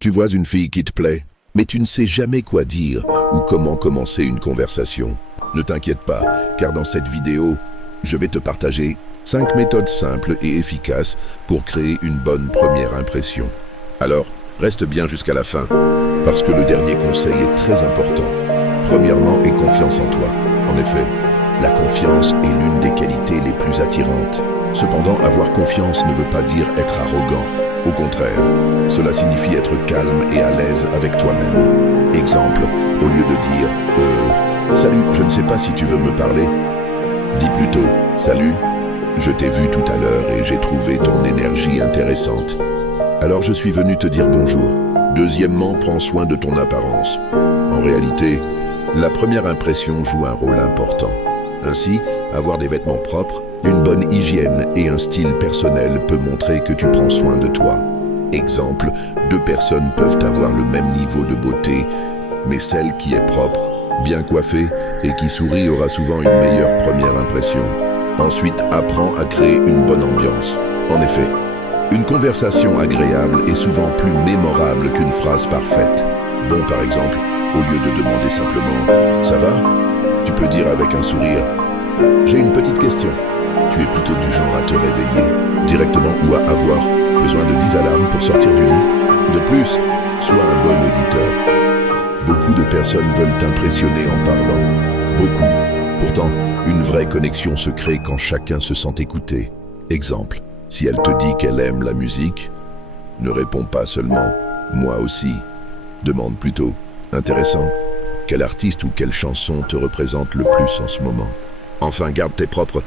Tu vois une fille qui te plaît, mais tu ne sais jamais quoi dire ou comment commencer une conversation. Ne t'inquiète pas, car dans cette vidéo, je vais te partager 5 méthodes simples et efficaces pour créer une bonne première impression. Alors, reste bien jusqu'à la fin, parce que le dernier conseil est très important. Premièrement, aie confiance en toi. En effet, la confiance est l'une des qualités les plus attirantes. Cependant, avoir confiance ne veut pas dire être arrogant. Au contraire, cela signifie être calme et à l'aise avec toi-même. Exemple, au lieu de dire « Salut, je ne sais pas si tu veux me parler », dis plutôt « Salut, je t'ai vu tout à l'heure et j'ai trouvé ton énergie intéressante. Alors je suis venu te dire bonjour. » Deuxièmement, prends soin de ton apparence. En réalité, la première impression joue un rôle important. Ainsi, avoir des vêtements propres, une bonne hygiène et un style personnel peut montrer que tu prends soin de toi. Exemple, 2 personnes peuvent avoir le même niveau de beauté, mais celle qui est propre, bien coiffée et qui sourit aura souvent une meilleure première impression. Ensuite, apprends à créer une bonne ambiance. En effet, une conversation agréable est souvent plus mémorable qu'une phrase parfaite. Bon, par exemple, au lieu de demander simplement « Ça va ?», tu peux dire avec un sourire « J'ai une petite question ». Tu es plutôt du genre à te réveiller directement ou à avoir besoin de 10 alarmes pour sortir du lit. De plus, sois un bon auditeur. Beaucoup de personnes veulent t'impressionner en parlant. Beaucoup. Pourtant, une vraie connexion se crée quand chacun se sent écouté. Exemple, si elle te dit qu'elle aime la musique, ne réponds pas seulement « moi aussi ». Demande plutôt « intéressant ». Quel artiste ou quelle chanson te représente le plus en ce moment? Enfin, garde tes propres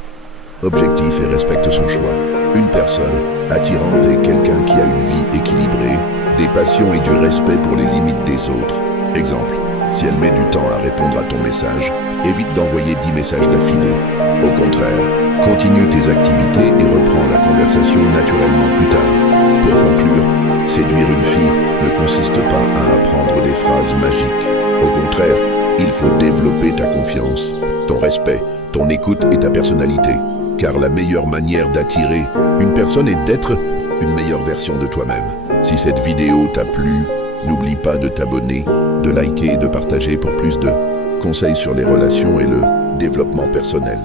objectifs et respecte son choix. Une personne attirante est quelqu'un qui a une vie équilibrée, des passions et du respect pour les limites des autres. Exemple, si elle met du temps à répondre à ton message, évite d'envoyer 10 messages d'affilée. Au contraire, continue tes activités et reprends la conversation naturellement plus tard. Pour conclure, séduire une fille ne consiste pas à apprendre des phrases magiques. Au contraire, il faut développer ta confiance, ton respect, ton écoute et ta personnalité. Car la meilleure manière d'attirer une personne est d'être une meilleure version de toi-même. Si cette vidéo t'a plu, n'oublie pas de t'abonner, de liker et de partager pour plus de conseils sur les relations et le développement personnel.